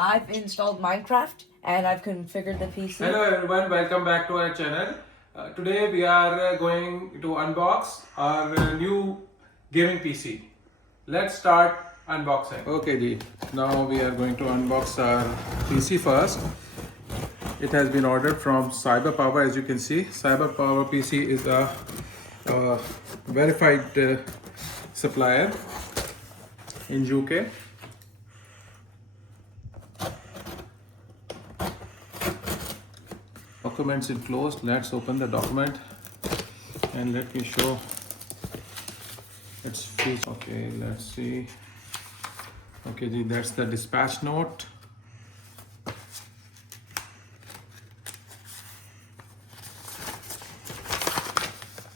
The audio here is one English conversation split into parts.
I've installed Minecraft and I've configured the PC. Hello everyone, welcome back to our channel. Today we are going to unbox our new gaming PC. Let's start unboxing. Okay Ji, now we are going to unbox our PC first. It has been ordered from CyberPower, as you can see. CyberPower PC is a verified supplier in UK. Documents enclosed. Let's open the document and let me show its features. Okay, let's see. Okay, that's the dispatch note.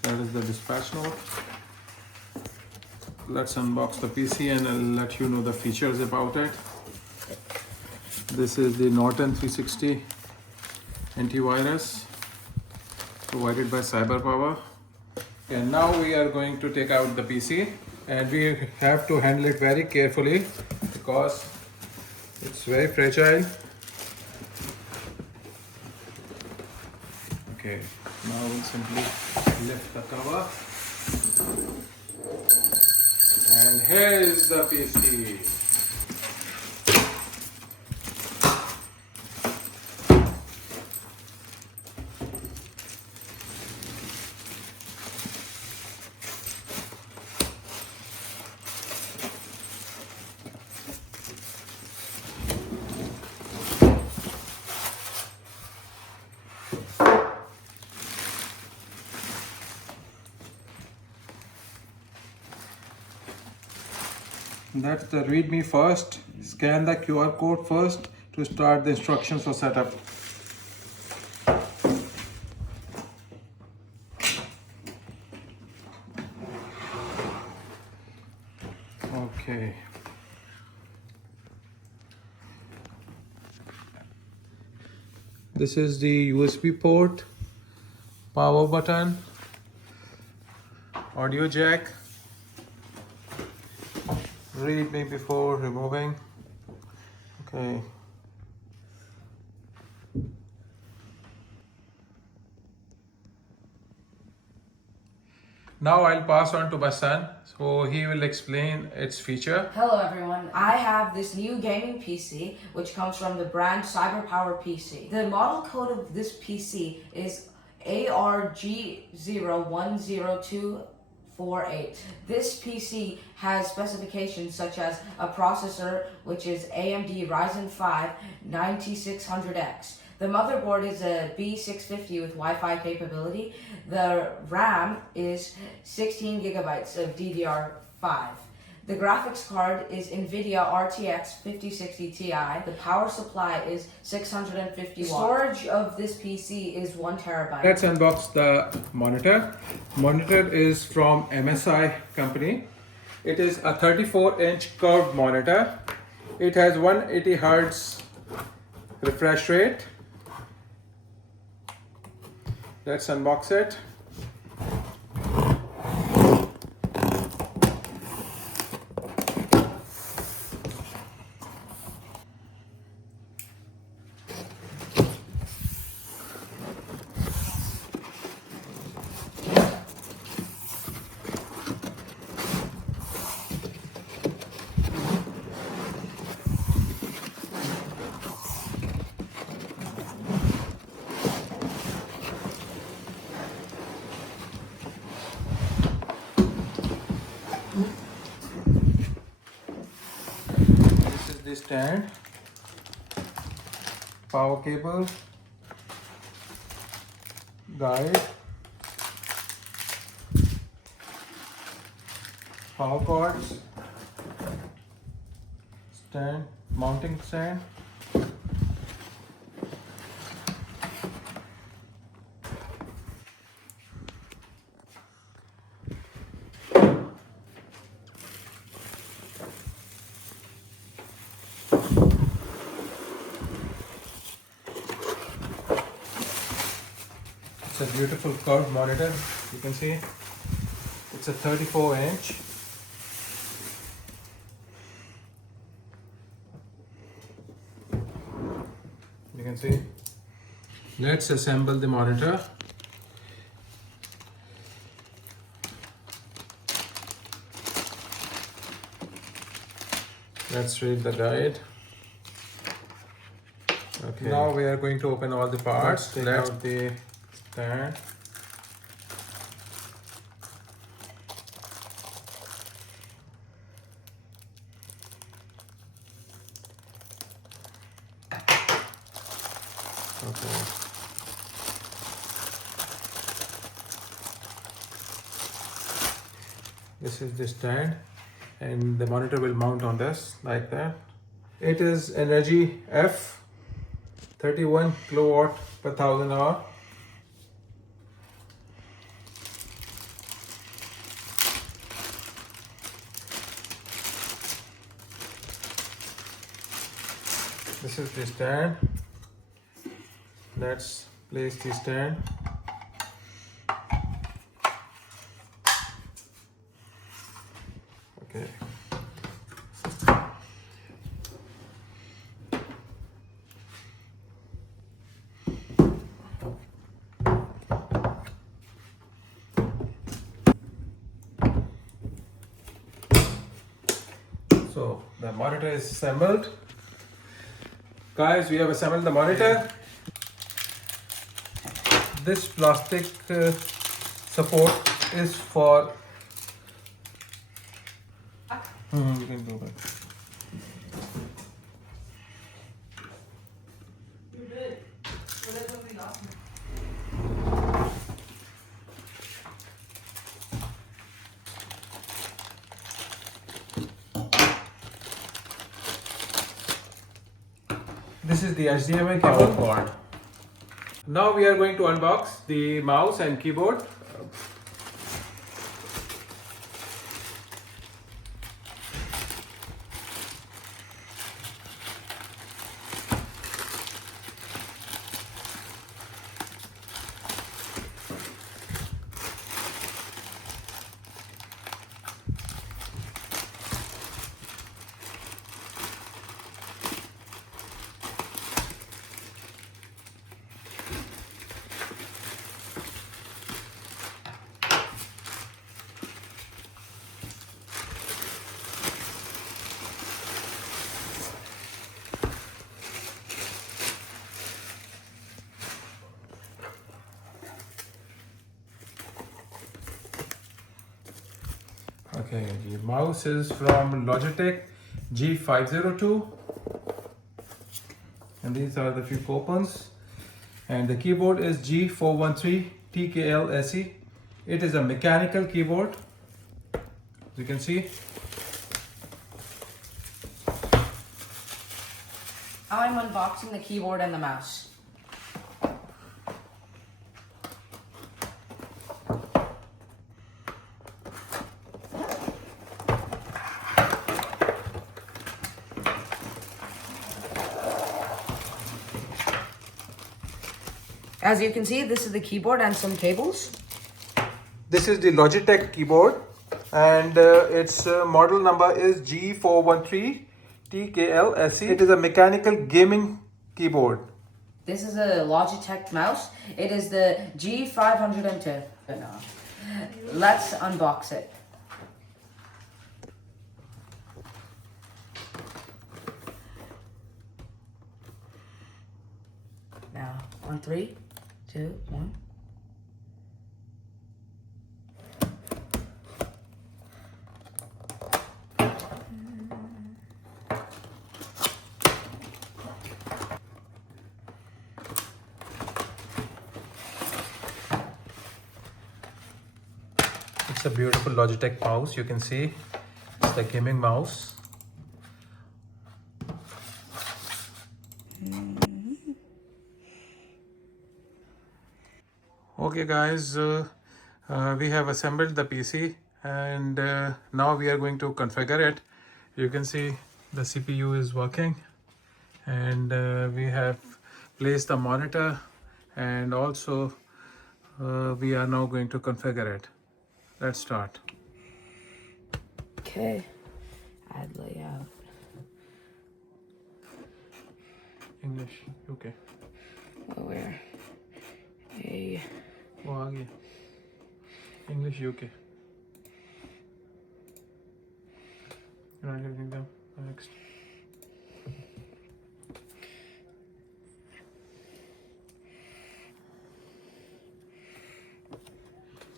That is the dispatch note. Let's unbox the PC and I'll let you know the features about it. This is the Norton 360 antivirus provided by CyberPower. And now we are going to take out the PC and we have to handle it very carefully because it's very fragile. Okay, now we'll simply lift the cover and here is the PC. That's the readme first. Scan the QR code first to start the instructions for setup. Okay. This is the USB port, power button, audio jack. Read me before removing. Okay. Now I'll pass on to my son, so he will explain its feature. Hello everyone, I have this new gaming PC which comes from the brand CyberPower PC. The model code of this PC is ARG010248. This PC has specifications such as a processor which is AMD Ryzen 5 9600X. The motherboard is a B650 with Wi-Fi capability. The RAM is 16 gigabytes of DDR5. The graphics card is NVIDIA RTX 5060 Ti. The power supply is 650 watts. Storage of this PC is 1 terabyte. Let's unbox the monitor. Monitor is from MSI company. It is a 34-inch curved monitor. It has 180 Hz refresh rate. Let's unbox it. This is the stand, power cable, guide, power cords, stand, mounting stand. It's a beautiful curved monitor. You can see it's a 34-inch. You can see. Let's assemble the monitor. Let's read the guide. Okay. Now we are going to open all the parts. Let's take out the stand. Okay. This is the stand, and the monitor will mount on this like that. It is Energy F, 31 kilowatt per 1000 hour. This is the stand. Let's place the stand. Okay. So the monitor is assembled. Guys, we have assembled the monitor. This plastic support is for. You can go back. You did. Well, that's something awesome. This is the HDMI cable cord. Now we are going to unbox the mouse and keyboard. Okay, the mouse is from Logitech G502, and these are the few coupons. And the keyboard is G413 TKL SE. It is a mechanical keyboard, as you can see. I'm unboxing the keyboard and the mouse. As you can see, this is the keyboard and some cables. This is the Logitech keyboard, and its model number is G413 TKL SE. It is a mechanical gaming keyboard. This is a Logitech mouse. It is the G502. Let's unbox it. Now, on 3, 2, 1. It's a beautiful Logitech mouse. You can see it's the gaming mouse. Okay guys, we have assembled the PC, and now we are going to configure it. You can see the CPU is working, and we have placed the monitor, and also we are now going to configure it. Let's start. Okay, add layout. English UK. Oh, where? A. वो आ गया. English UK. United Kingdom. Next.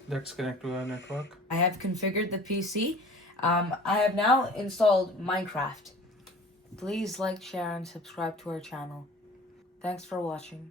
Let's connect to our network. I have configured the PC. I have now installed Minecraft. Please like, share, and subscribe to our channel. Thanks for watching.